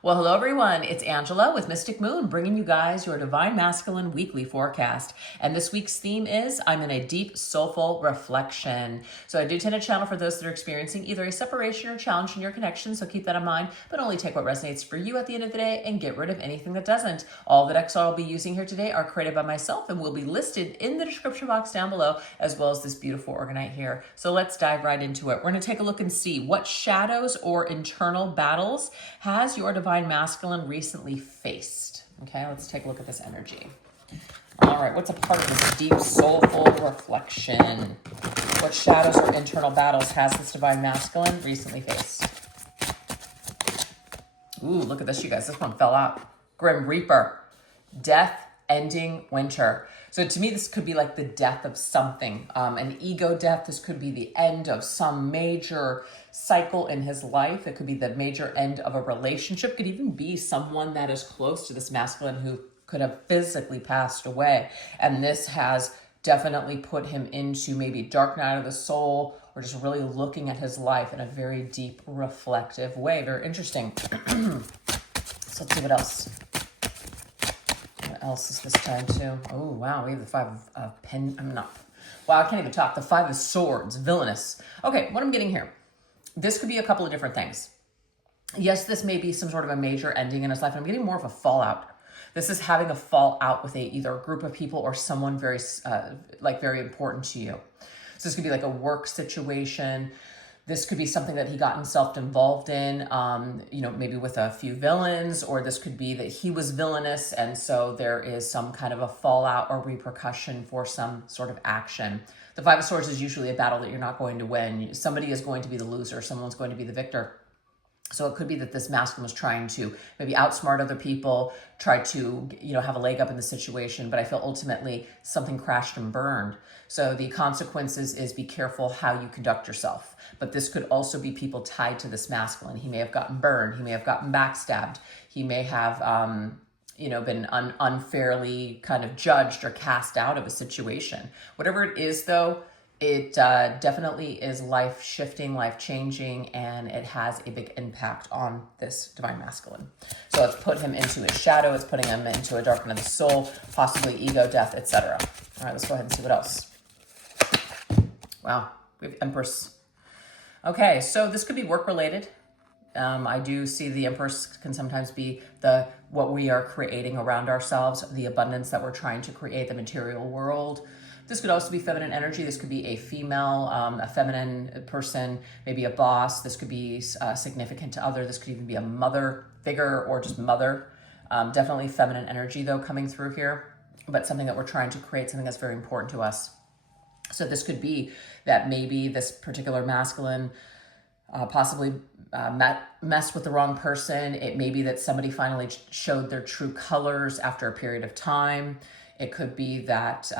Well, hello everyone. It's Angela with Mystic Moon, bringing you guys your Divine Masculine weekly forecast. And this week's theme is I'm in a deep, soulful reflection. So I do tend to channel for those that are experiencing either a separation or challenge in your connection. So keep that in mind, but only take what resonates for you at the end of the day and get rid of anything that doesn't. All the decks I'll be using here today are created by myself and will be listed in the description box down below, as well as this beautiful organite here. So let's dive right into it. We're going to take a look and see what shadows or internal battles has your Divine Masculine recently faced. Okay, let's take a look at this energy. All right, what's a part of this deep, soulful reflection? What shadows or internal battles has this Divine Masculine recently faced? Ooh, look at this, you guys. This one fell out. Grim Reaper. Death ending winter. So to me, this could be like the death of something, an ego death. This could be the end of some major cycle in his life. It could be the major end of a relationship. It could even be someone that is close to this masculine who could have physically passed away. And this has definitely put him into maybe dark night of the soul, or just really looking at his life in a very deep, reflective way. Very interesting. So let's see what else. What else is this time too? Oh, wow. We have the Five of Pen. Wow, I can't even talk. The Five of Swords. Villainous. Okay, what I'm getting here. This could be a couple of different things. Yes, this may be some sort of a major ending in his life. I'm getting more of a fallout. This is having a fallout with either a group of people or someone very, very important to you. So this could be like a work situation. This could be something that he got himself involved in, maybe with a few villains, or this could be that he was villainous, and so there is some kind of a fallout or repercussion for some sort of action. The Five of Swords is usually a battle that you're not going to win. Somebody is going to be the loser. Someone's going to be the victor. So it could be that this masculine was trying to maybe outsmart other people, try to, have a leg up in the situation. But I feel ultimately something crashed and burned. So the consequences is be careful how you conduct yourself. But this could also be people tied to this masculine. He may have gotten burned. He may have gotten backstabbed. He may have, been unfairly kind of judged or cast out of a situation. Whatever it is, though, it definitely is life-shifting, life-changing, and it has a big impact on this Divine Masculine. So let's put him into his shadow. It's putting him into a darkness of the soul, possibly ego, death, etc. All right, let's go ahead and see what else. Wow, we have Empress. Okay, so this could be work-related. I do see the Empress can sometimes be what we are creating around ourselves, the abundance that we're trying to create, the material world. This could also be feminine energy. This could be a female, a feminine person, maybe a boss. This could be significant to other. This could even be a mother figure or just mother. Definitely feminine energy, though, coming through here, but something that we're trying to create, something that's very important to us. So this could be that maybe this particular masculine possibly messed with the wrong person. It may be that somebody finally showed their true colors after a period of time. It could be that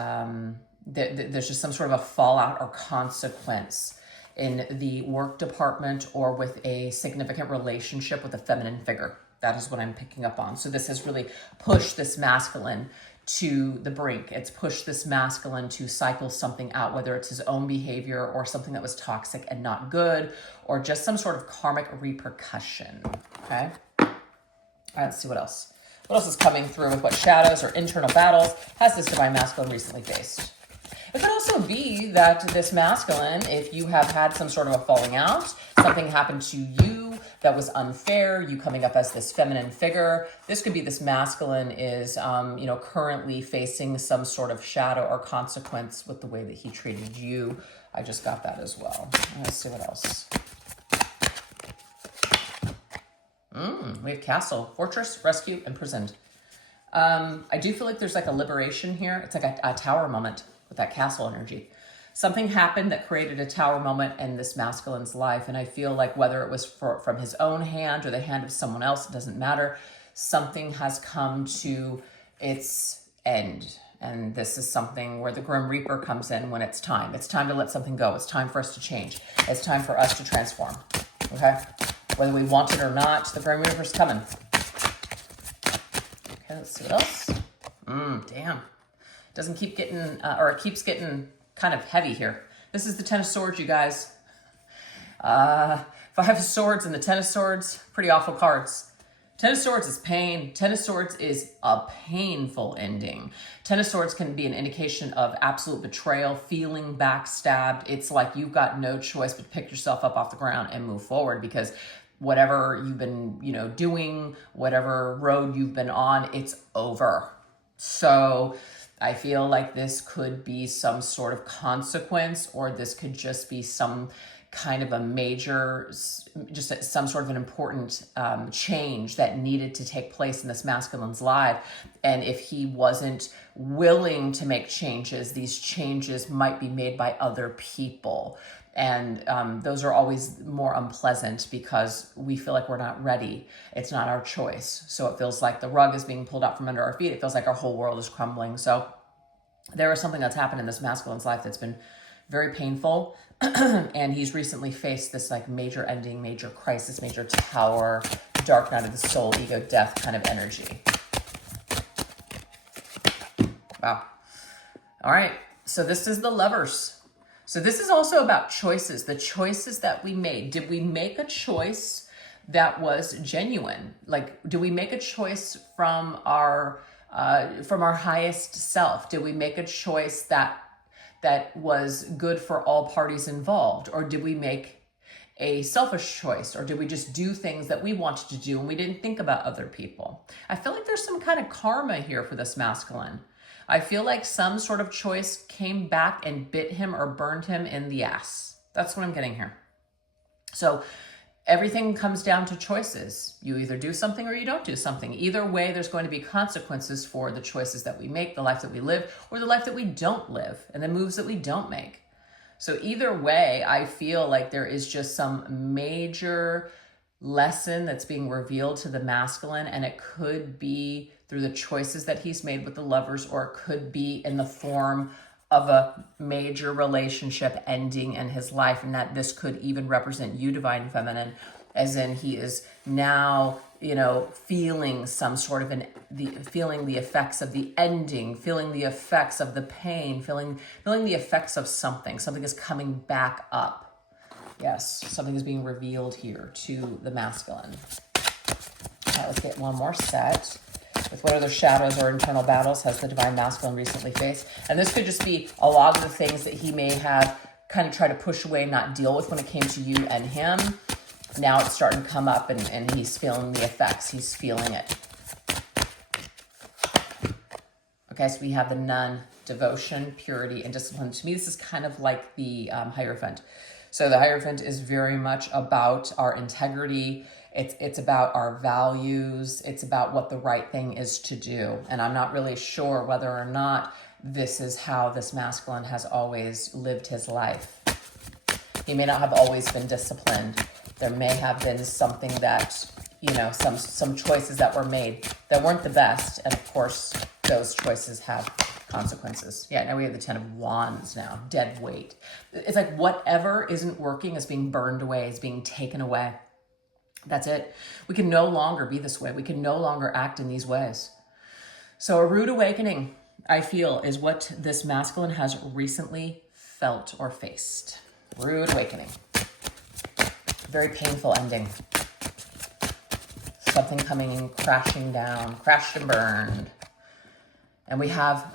there's just some sort of a fallout or consequence in the work department or with a significant relationship with a feminine figure. That is what I'm picking up on. So this has really pushed this masculine to the brink. It's pushed this masculine to cycle something out, whether it's his own behavior or something that was toxic and not good, or just some sort of karmic repercussion. Okay. All right, let's see what else. What else is coming through with what shadows or internal battles has this Divine Masculine recently faced? It could also be that this masculine, if you have had some sort of a falling out, something happened to you that was unfair, you coming up as this feminine figure, this could be this masculine is, currently facing some sort of shadow or consequence with the way that he treated you. I just got that as well. Let's see what else. We have castle, fortress, rescue, imprisoned. I do feel like there's like a liberation here. It's like a tower moment with that castle energy. Something happened that created a tower moment in this masculine's life. And I feel like whether it was from his own hand or the hand of someone else, it doesn't matter. Something has come to its end. And this is something where the Grim Reaper comes in when it's time. It's time to let something go. It's time for us to change. It's time for us to transform. Okay? Whether we want it or not, the Grim Reaper's coming. Okay, let's see what else. Damn. Doesn't keep getting, it keeps getting kind of heavy here. This is the Ten of Swords, you guys. Five of Swords and the Ten of Swords, pretty awful cards. Ten of Swords is pain. Ten of Swords is a painful ending. Ten of Swords can be an indication of absolute betrayal, feeling backstabbed. It's like you've got no choice but to pick yourself up off the ground and move forward, because whatever you've been, doing, whatever road you've been on, it's over. So I feel like this could be some sort of consequence, or this could just be some kind of a major, just some sort of an important change that needed to take place in this masculine's life. And if he wasn't willing to make changes, these changes might be made by other people. And those are always more unpleasant because we feel like we're not ready. It's not our choice. So it feels like the rug is being pulled out from under our feet. It feels like our whole world is crumbling. So there is something that's happened in this masculine's life that's been very painful. And he's recently faced this like major ending, major crisis, major tower, dark night of the soul, ego, death kind of energy. Wow. All right. So this is the Lovers. So this is also about choices, the choices that we made. Did we make a choice that was genuine? Like, do we make a choice from our highest self? Did we make a choice that was good for all parties involved? Or did we make a selfish choice? Or did we just do things that we wanted to do and we didn't think about other people? I feel like there's some kind of karma here for this masculine. I feel like some sort of choice came back and bit him or burned him in the ass. That's what I'm getting here. So everything comes down to choices. You either do something or you don't do something. Either way, there's going to be consequences for the choices that we make, the life that we live, or the life that we don't live, and the moves that we don't make. So either way, I feel like there is just some major lesson that's being revealed to the masculine, and it could be through the choices that he's made with the Lovers, or it could be in the form of a major relationship ending in his life, and that this could even represent you, Divine Feminine, as in he is now, feeling some sort of feeling the effects of the ending, feeling the effects of the pain, feeling the effects of something. Something is coming back up. Yes, something is being revealed here to the masculine. All right, let's get one more set. With what other shadows or internal battles has the Divine Masculine recently faced? And this could just be a lot of the things that he may have kind of tried to push away, not deal with when it came to you and him. Now it's starting to come up and he's feeling the effects. He's feeling it. Okay, so we have the Nun, devotion, purity, and discipline. To me, this is kind of like the Hierophant. So the Hierophant is very much about our integrity. It's about our values. It's about what the right thing is to do. And I'm not really sure whether or not this is how this masculine has always lived his life. He may not have always been disciplined. There may have been something that, some choices that were made that weren't the best. And of course, those choices have consequences. Yeah, now we have the 10 of Wands now, dead weight. It's like whatever isn't working is being burned away, is being taken away. That's it. We can no longer be this way. We can no longer act in these ways. So a rude awakening, I feel, is what this masculine has recently felt or faced. Rude awakening. Very painful ending. Something coming crashing down, crashed and burned. And we have,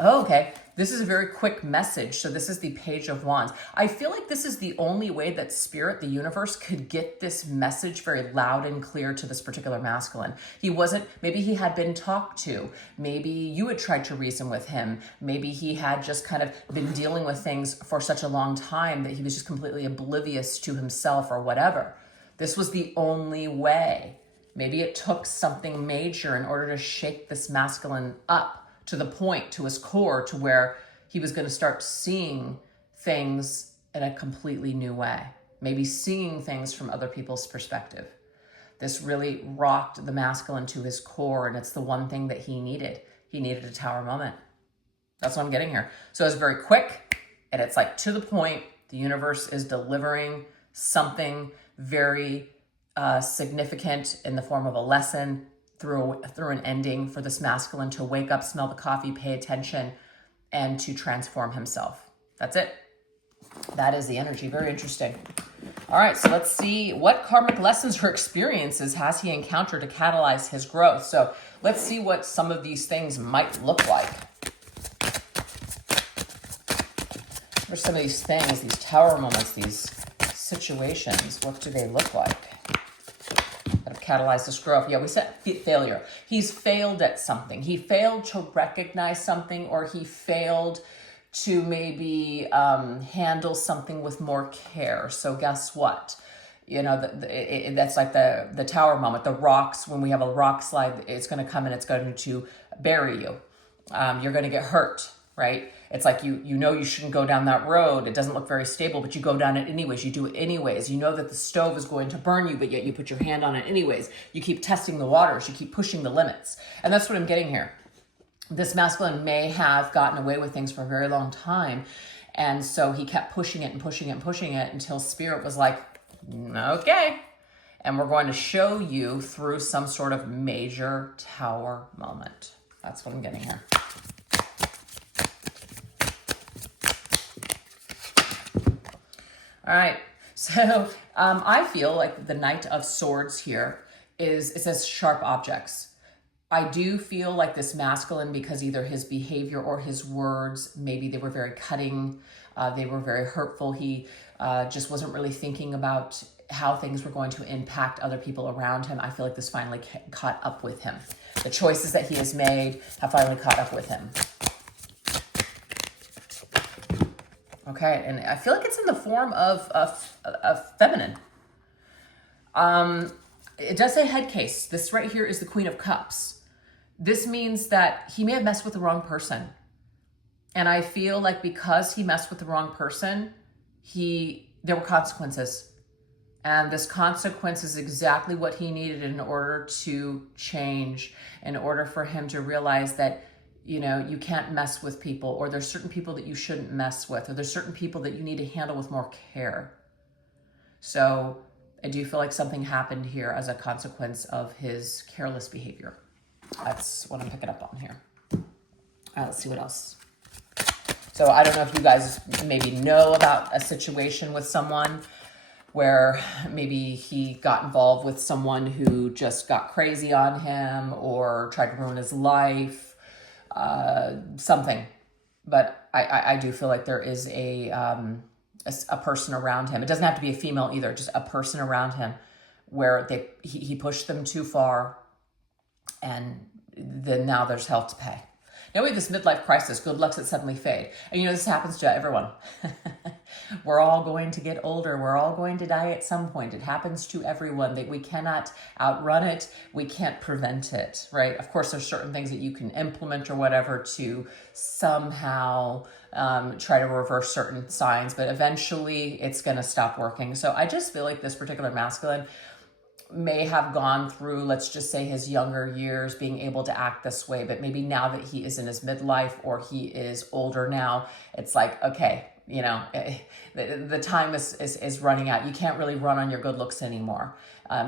this is a very quick message. So this is the Page of Wands. I feel like this is the only way that Spirit, the universe, could get this message very loud and clear to this particular masculine. Maybe he had been talked to. Maybe you had tried to reason with him. Maybe he had just kind of been dealing with things for such a long time that he was just completely oblivious to himself or whatever. This was the only way. Maybe it took something major in order to shake this masculine up to the point, to his core, to where he was going to start seeing things in a completely new way. Maybe seeing things from other people's perspective. This really rocked the masculine to his core, and it's the one thing that he needed. He needed a tower moment. That's what I'm getting here. So it's very quick, and it's like to the point. The universe is delivering something very significant in the form of a lesson, through an ending for this masculine to wake up, smell the coffee, pay attention, and to transform himself. That's it. That is the energy. Very interesting. All right, so let's see what karmic lessons or experiences has he encountered to catalyze his growth. So let's see what some of these things might look like. What are some of these things, these tower moments, these situations? What do they look like that have catalyzed this growth? Yeah, we said failure. He's failed at something. He failed to recognize something, or he failed to maybe handle something with more care. So guess what? You know, that's like the tower moment. The rocks, when we have a rock slide, it's going to come and it's going to bury you. You're going to get hurt, right? It's like you know you shouldn't go down that road. It doesn't look very stable, but you go down it anyways. You do it anyways. You know that the stove is going to burn you, but yet you put your hand on it anyways. You keep testing the waters. You keep pushing the limits. And that's what I'm getting here. This masculine may have gotten away with things for a very long time. And so he kept pushing it and pushing it and pushing it until spirit was like, okay. And we're going to show you through some sort of major tower moment. That's what I'm getting here. All right. So I feel like the Knight of Swords here it says sharp objects. I do feel like this masculine, because either his behavior or his words, maybe they were very cutting, they were very hurtful. He just wasn't really thinking about how things were going to impact other people around him. I feel like this finally caught up with him. The choices that he has made have finally caught up with him. Okay, and I feel like it's in the form of feminine. It does say head case. This right here is the Queen of Cups. This means that he may have messed with the wrong person. And I feel like because he messed with the wrong person, there were consequences. And this consequence is exactly what he needed in order to change, in order for him to realize that, you know, you can't mess with people, or there's certain people that you shouldn't mess with, or there's certain people that you need to handle with more care. So I do feel like something happened here as a consequence of his careless behavior. That's what I'm picking up on here. Let's see what else. So I don't know if you guys maybe know about a situation with someone where maybe he got involved with someone who just got crazy on him or tried to ruin his life, something. But I do feel like there is a person around him. It doesn't have to be a female either, just a person around him where he pushed them too far, and then now there's hell to pay. Now we have this midlife crisis, good looks that suddenly fade. And you know, this happens to everyone. We're all going to get older. We're all going to die at some point. It happens to everyone. That we cannot outrun it. We can't prevent it, right? Of course, there's certain things that you can implement or whatever to somehow try to reverse certain signs, but eventually it's going to stop working. So I just feel like this particular masculine may have gone through, let's just say, his younger years being able to act this way, but maybe now that he is in his midlife or he is older now, it's like, okay, you know, the time is running out. You can't really run on your good looks anymore.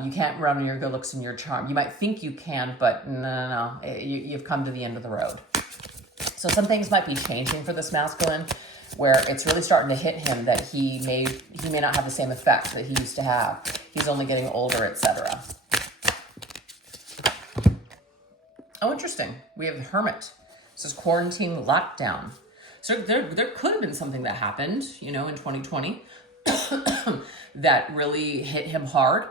You can't run on your good looks and your charm. You might think you can, but no. You've come to the end of the road. So some things might be changing for this masculine, where it's really starting to hit him that he may not have the same effect that he used to have. He's only getting older, etc. Oh, interesting. We have the Hermit. This is quarantine lockdown. So there could have been something that happened, you know, in 2020 that really hit him hard.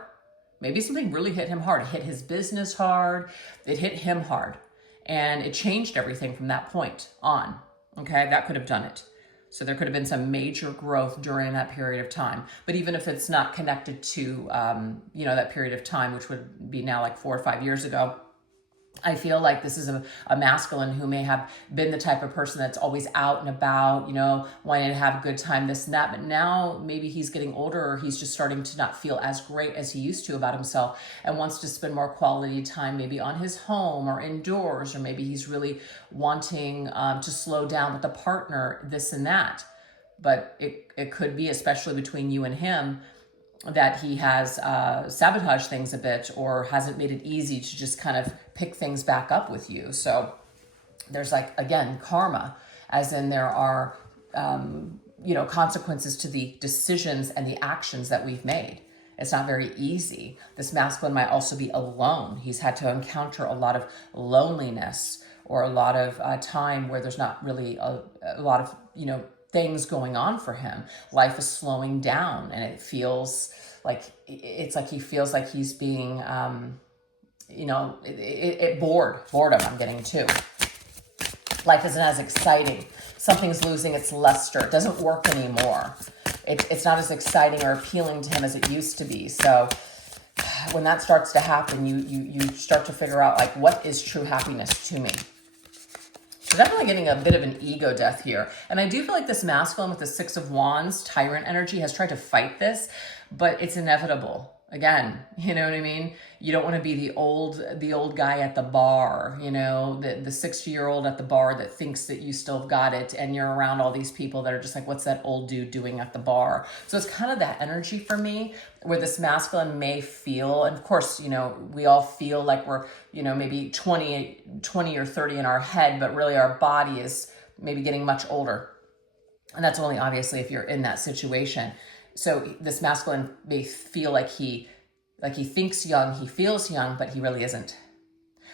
Maybe something really hit him hard. It hit his business hard. It hit him hard. And it changed everything from that point on. Okay, that could have done it. So there could have been some major growth during that period of time. But even if it's not connected to, you know, that period of time, which would be now like 4 or 5 years ago, I feel like this is a masculine who may have been the type of person that's always out and about, you know, wanting to have a good time, this and that. But now maybe he's getting older, or he's just starting to not feel as great as he used to about himself and wants to spend more quality time maybe on his home or indoors, or maybe he's really wanting to slow down with a partner, this and that. But it could be, especially between you and him, that he has sabotaged things a bit or hasn't made it easy to just kind of pick things back up with you. So there's like, again, karma, as in there are consequences to the decisions and the actions that we've made. It's not very easy. This masculine might also be alone. He's had to encounter a lot of loneliness, or a lot of time where there's not really a lot of, things going on for him. Life is slowing down, and it feels like, he feels like he's being, boredom I'm getting too. Life isn't as exciting. Something's losing its luster. It doesn't work anymore. It's not as exciting or appealing to him as it used to be. So when that starts to happen, you start to figure out, like, what is true happiness to me? So definitely getting a bit of an ego death here. And I do feel like this masculine with the Six of Wands, tyrant energy, has tried to fight this, but it's inevitable. Again, you know what I mean? You don't want to be the old guy at the bar, the 60-year-old at the bar that thinks that you still got it, and you're around all these people that are just like, what's that old dude doing at the bar? So it's kind of that energy for me, where this masculine may feel, and of course, we all feel like we're, maybe 20 or 30 in our head, but really our body is maybe getting much older. And that's only obviously if you're in that situation. So this masculine may feel like he thinks young, he feels young, but he really isn't.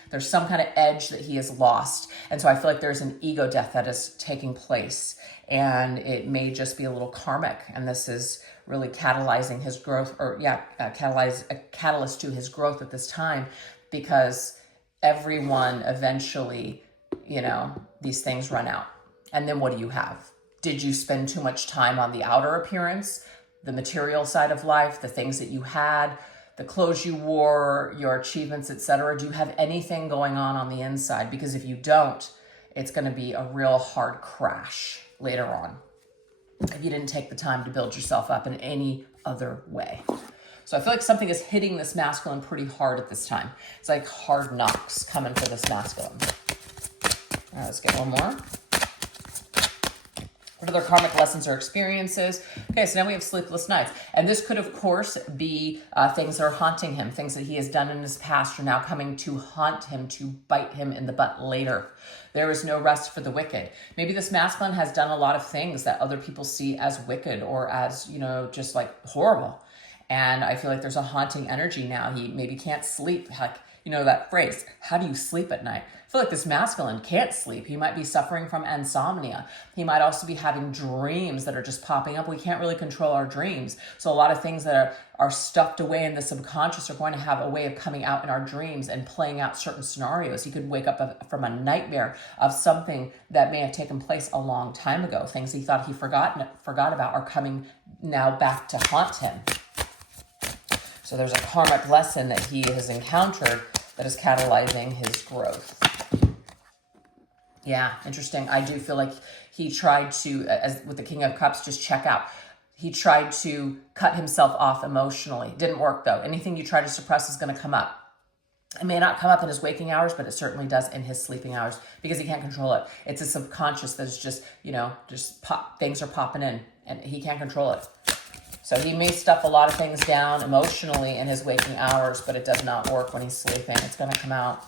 There's some kind of edge that he has lost. And so I feel like there's an ego death that is taking place, and it may just be a little karmic. And this is really catalyzing his growth, a catalyst to his growth at this time, because everyone eventually, these things run out. And then what do you have? Did you spend too much time on the outer appearance, the material side of life, the things that you had, the clothes you wore, your achievements, etc.? Do you have anything going on the inside? Because if you don't, it's going to be a real hard crash later on if you didn't take the time to build yourself up in any other way. So I feel like something is hitting this masculine pretty hard at this time. It's like hard knocks coming for this masculine. All right, let's get one more. What are their karmic lessons or experiences? Okay, so now we have sleepless nights. And this could, of course, be things that are haunting him. Things that he has done in his past are now coming to haunt him, to bite him in the butt later. There is no rest for the wicked. Maybe this masculine has done a lot of things that other people see as wicked, or as, just like horrible. And I feel like there's a haunting energy now. He maybe can't sleep. Like, that phrase, how do you sleep at night? I feel like this masculine can't sleep. He might be suffering from insomnia. He might also be having dreams that are just popping up. We can't really control our dreams. So a lot of things that are stuffed away in the subconscious are going to have a way of coming out in our dreams and playing out certain scenarios. He could wake up from a nightmare of something that may have taken place a long time ago. Things he thought he forgot about are coming now back to haunt him. So there's a karmic lesson that he has encountered that is catalyzing his growth. Yeah, interesting. I do feel like he tried to, as with the King of Cups, just check out. He tried to cut himself off emotionally. Didn't work though. Anything you try to suppress is going to come up. It may not come up in his waking hours, but it certainly does in his sleeping hours, because he can't control it. It's a subconscious that's just, things are popping in, and he can't control it. So he may stuff a lot of things down emotionally in his waking hours, but it does not work when he's sleeping. It's going to come out.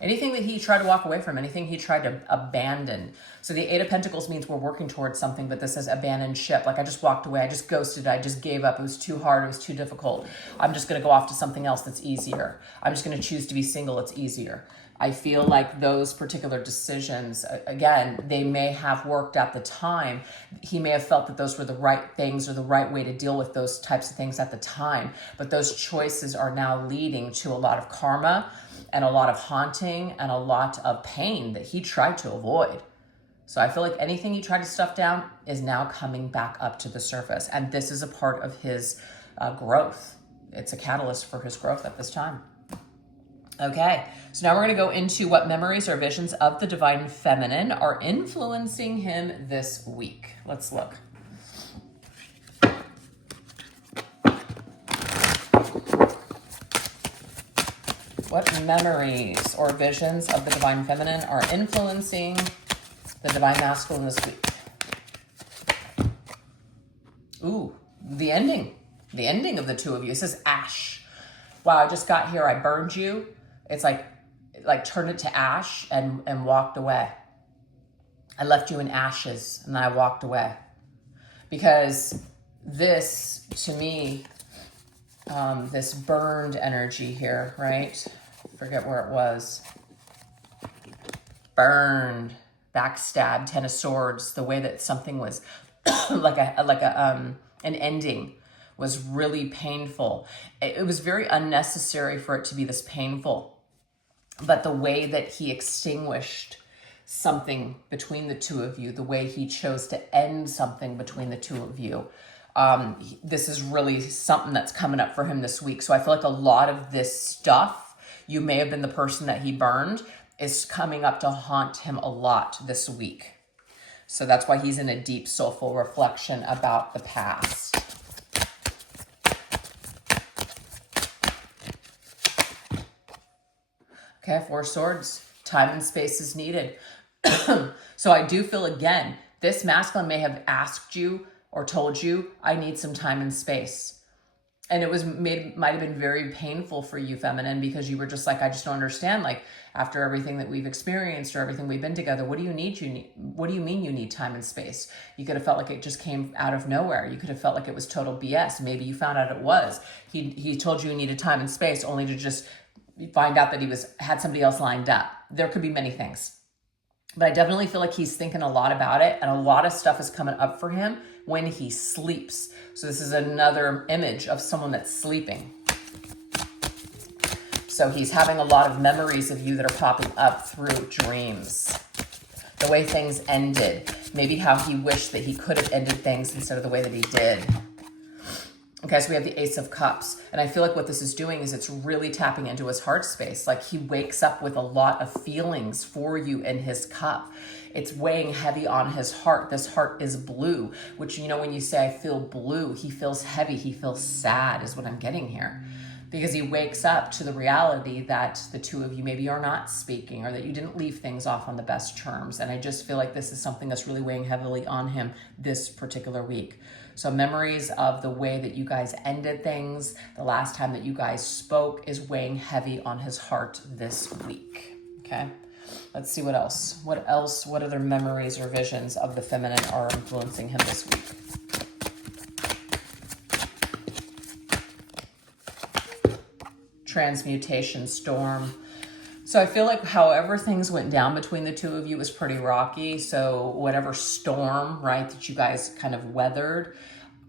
Anything that he tried to walk away from, anything he tried to abandon. So the Eight of Pentacles means we're working towards something, but this says abandoned ship. Like, I just walked away. I just ghosted. I just gave up. It was too hard. It was too difficult. I'm just going to go off to something else that's easier. I'm just going to choose to be single. It's easier. I feel like those particular decisions, again, they may have worked at the time. He may have felt that those were the right things or the right way to deal with those types of things at the time. But those choices are now leading to a lot of karma and a lot of haunting and a lot of pain that he tried to avoid. So I feel like anything he tried to stuff down is now coming back up to the surface. And this is a part of his growth. It's a catalyst for his growth at this time. Okay, so now we're going to go into what memories or visions of the divine feminine are influencing him this week. Let's look. What memories or visions of the divine feminine are influencing the divine masculine this week? Ooh, the ending of the two of you. It says ash. Wow, I just got here. I burned you. It's like turned it to ash and walked away. I left you in ashes and then I walked away. Because this, to me, this burned energy here, right? Forget where it was. Burned, backstabbed, Ten of Swords, the way that something was like an ending was really painful. It was very unnecessary for it to be this painful. But the way that he extinguished something between the two of you, the way he chose to end something between the two of you, this is really something that's coming up for him this week. So I feel like a lot of this stuff, you may have been the person that he burned, is coming up to haunt him a lot this week. So that's why he's in a deep, soulful reflection about the past. Okay, Four Swords, time and space is needed. So I do feel, again, this masculine may have asked you or told you, I need some time and space. And it might have been very painful for you, feminine, because you were just like, I just don't understand. Like, after everything that we've experienced or everything we've been together, what do you need? What do you mean you need time and space? You could have felt like it just came out of nowhere. You could have felt like it was total BS. Maybe you found out it was. He told you needed time and space only to just find out that he had somebody else lined up. There could be many things. But I definitely feel like he's thinking a lot about it, and a lot of stuff is coming up for him when he sleeps. So this is another image of someone that's sleeping. So he's having a lot of memories of you that are popping up through dreams. The way things ended. Maybe how he wished that he could have ended things instead of the way that he did. Okay, so we have the Ace of Cups. And I feel like what this is doing is it's really tapping into his heart space. Like, he wakes up with a lot of feelings for you in his cup. It's weighing heavy on his heart. This heart is blue, which, you know, when you say I feel blue, he feels heavy, he feels sad is what I'm getting here. Because he wakes up to the reality that the two of you maybe are not speaking, or that you didn't leave things off on the best terms. And I just feel like this is something that's really weighing heavily on him this particular week. So memories of the way that you guys ended things, the last time that you guys spoke, is weighing heavy on his heart this week. Okay, let's see what else. What other memories or visions of the feminine are influencing him this week? Transmutation storm. So I feel like however things went down between the two of you was pretty rocky. So whatever storm, right, that you guys kind of weathered,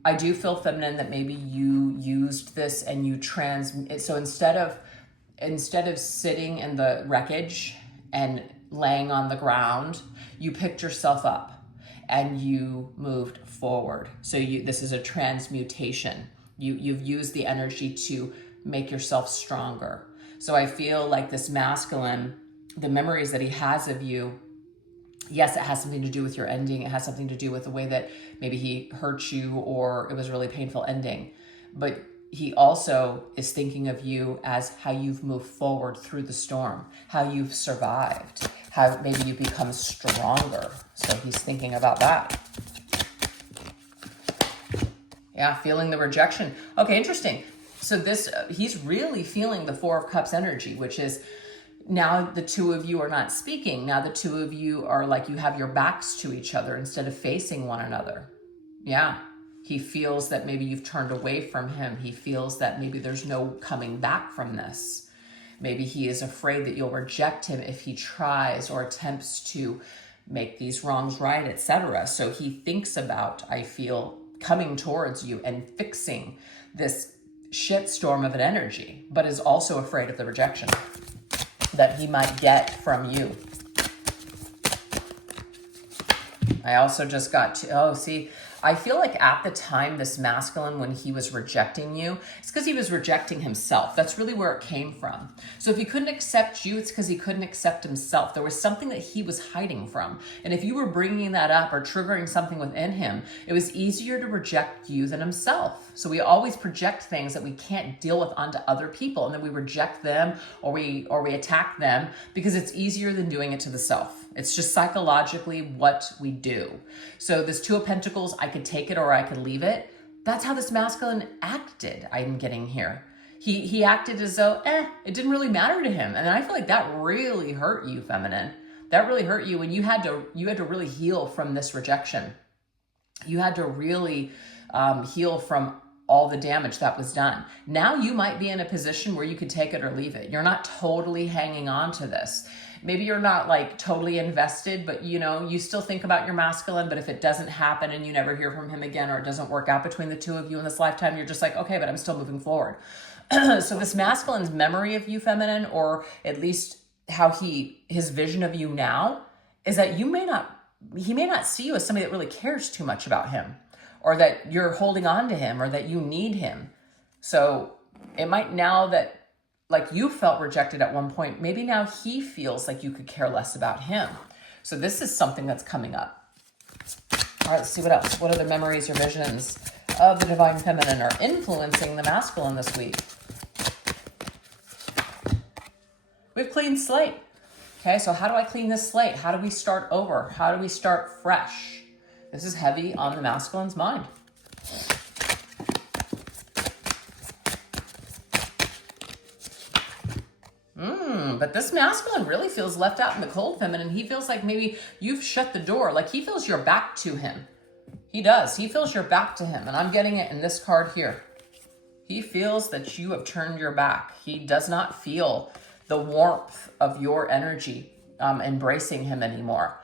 I do feel, feminine, that maybe you used this and you so instead of sitting in the wreckage and laying on the ground, you picked yourself up and you moved forward. So this is a transmutation. You've used the energy to make yourself stronger. So I feel like this masculine, the memories that he has of you, yes, it has something to do with your ending. It has something to do with the way that maybe he hurt you or it was a really painful ending. But he also is thinking of you as how you've moved forward through the storm, how you've survived, how maybe you become stronger. So he's thinking about that. Yeah, feeling the rejection. Okay, interesting. So he's really feeling the Four of Cups energy, which is now the two of you are not speaking. Now the two of you are like, you have your backs to each other instead of facing one another. Yeah. He feels that maybe you've turned away from him. He feels that maybe there's no coming back from this. Maybe he is afraid that you'll reject him if he tries or attempts to make these wrongs right, etc. So he thinks about, I feel, coming towards you and fixing this shitstorm of an energy, but is also afraid of the rejection that he might get from you. I also just got to, I feel like at the time, this masculine, when he was rejecting you, it's because he was rejecting himself. That's really where it came from. So if he couldn't accept you, it's because he couldn't accept himself. There was something that he was hiding from. And if you were bringing that up or triggering something within him, it was easier to reject you than himself. So we always project things that we can't deal with onto other people. And then we reject them or we attack them because it's easier than doing it to the self. It's just psychologically what we do. So this Two of Pentacles, I could take it or I could leave it. That's how this masculine acted, I'm getting here. He acted as though, it didn't really matter to him. And I feel like that really hurt you, feminine. That really hurt you, and you had to really heal from this rejection. You had to really heal from all the damage that was done. Now you might be in a position where you could take it or leave it. You're not totally hanging on to this. Maybe you're not like totally invested, but you know, you still think about your masculine, but if it doesn't happen and you never hear from him again, or it doesn't work out between the two of you in this lifetime, you're just like, okay, but I'm still moving forward. So this masculine's memory of you, feminine, or at least how his vision of you now is that he may not see you as somebody that really cares too much about him, or that you're holding on to him, or that you need him. So it might, now that like you felt rejected at one point, maybe now he feels like you could care less about him. So this is something that's coming up. All right, let's see what else. What other memories or visions of the divine feminine are influencing the masculine this week? We have clean slate. Okay, so how do I clean this slate? How do we start over? How do we start fresh? This is heavy on the masculine's mind. But this masculine really feels left out in the cold, feminine. He feels like maybe you've shut the door. Like he feels your back to him. He does. He feels your back to him. And I'm getting it in this card here. He feels that you have turned your back. He does not feel the warmth of your energy embracing him anymore.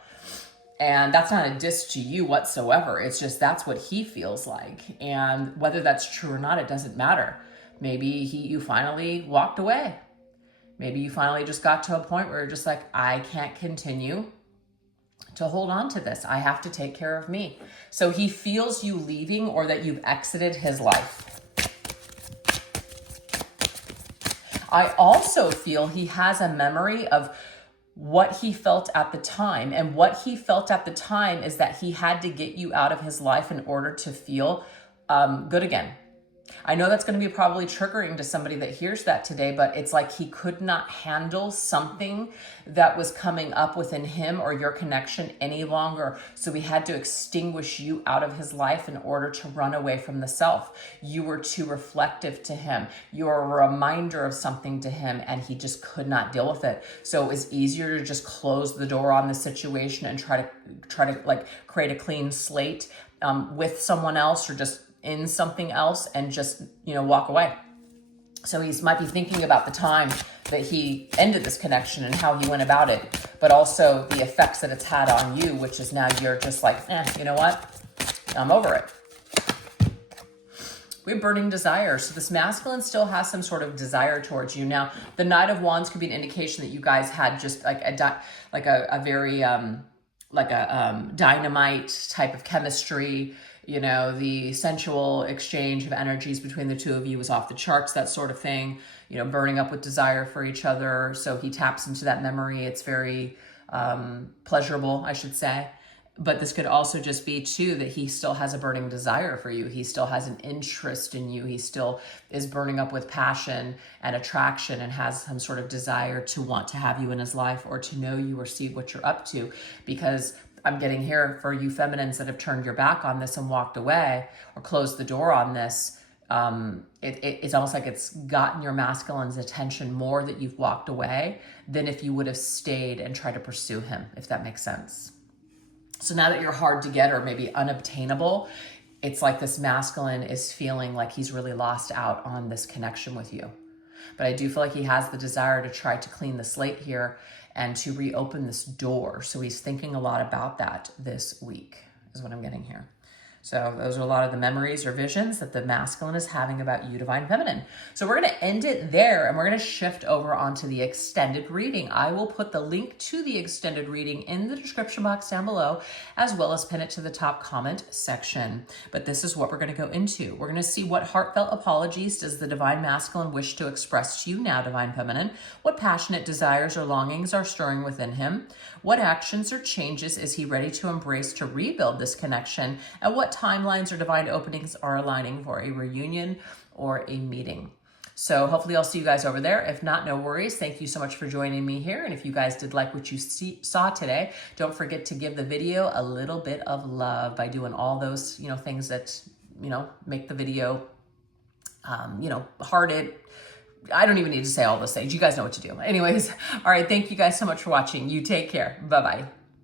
And that's not a diss to you whatsoever. It's just that's what he feels like. And whether that's true or not, it doesn't matter. Maybe you finally walked away. Maybe you finally just got to a point where you're just like, I can't continue to hold on to this. I have to take care of me. So he feels you leaving, or that you've exited his life. I also feel he has a memory of what he felt at the time. And what he felt at the time is that he had to get you out of his life in order to feel good again. I know that's going to be probably triggering to somebody that hears that today, but it's like he could not handle something that was coming up within him or your connection any longer. So he had to extinguish you out of his life in order to run away from the self. You were too reflective to him. You were a reminder of something to him, and he just could not deal with it. So it was easier to just close the door on the situation and try to like create a clean slate with someone else, or just in something else, and just, walk away. So he might be thinking about the time that he ended this connection and how he went about it, but also the effects that it's had on you, which is now you're just like, you know what? I'm over it. We have burning desire. So this masculine still has some sort of desire towards you. Now, the Knight of Wands could be an indication that you guys had just like a very dynamite type of chemistry. The sensual exchange of energies between the two of you was off the charts, that sort of thing, burning up with desire for each other. So he taps into that memory. It's very pleasurable, I should say. But this could also just be too, that he still has a burning desire for you. He still has an interest in you. He still is burning up with passion and attraction, and has some sort of desire to want to have you in his life, or to know you, or see what you're up to. Because I'm getting here for you feminines that have turned your back on this and walked away, or closed the door on this. It's almost like it's gotten your masculine's attention more that you've walked away than if you would have stayed and tried to pursue him, if that makes sense. So now that you're hard to get, or maybe unobtainable, it's like this masculine is feeling like he's really lost out on this connection with you. But I do feel like he has the desire to try to clean the slate here and to reopen this door. So he's thinking a lot about that this week, is what I'm getting here. So those are a lot of the memories or visions that the masculine is having about you, divine feminine. So we're going to end it there, and we're going to shift over onto the extended reading. I will put the link to the extended reading in the description box down below, as well as pin it to the top comment section. But this is what we're going to go into. We're going to see what heartfelt apologies does the divine masculine wish to express to you now, divine feminine. What passionate desires or longings are stirring within him? What actions or changes is he ready to embrace to rebuild this connection? And what timelines or divine openings are aligning for a reunion or a meeting? So hopefully I'll see you guys over there. If not, no worries. Thank you so much for joining me here. And if you guys did like what you saw today, don't forget to give the video a little bit of love by doing all those, things that, make the video, heart it, I don't even need to say all those things. You guys know what to do. Anyways, all right. Thank you guys so much for watching. You take care. Bye-bye.